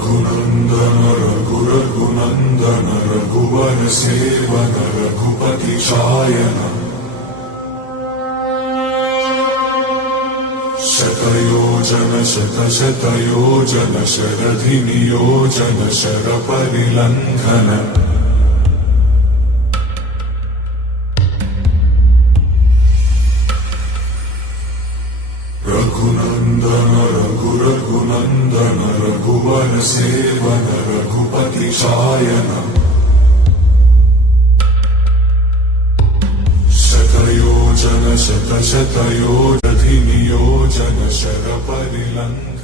रघुनन्दन रघुरघुनन्दन रघुवर seven Raghupati Shayan शतयोजन शतशतयोजन शरधि नियोजन शरपरिलङ्घन रघुनन्दन रघुरघुनन्दन रघुवर seven Raghupati Shayan शतयोजन शतशतयोजन नियोजन शरपरिलङ्घन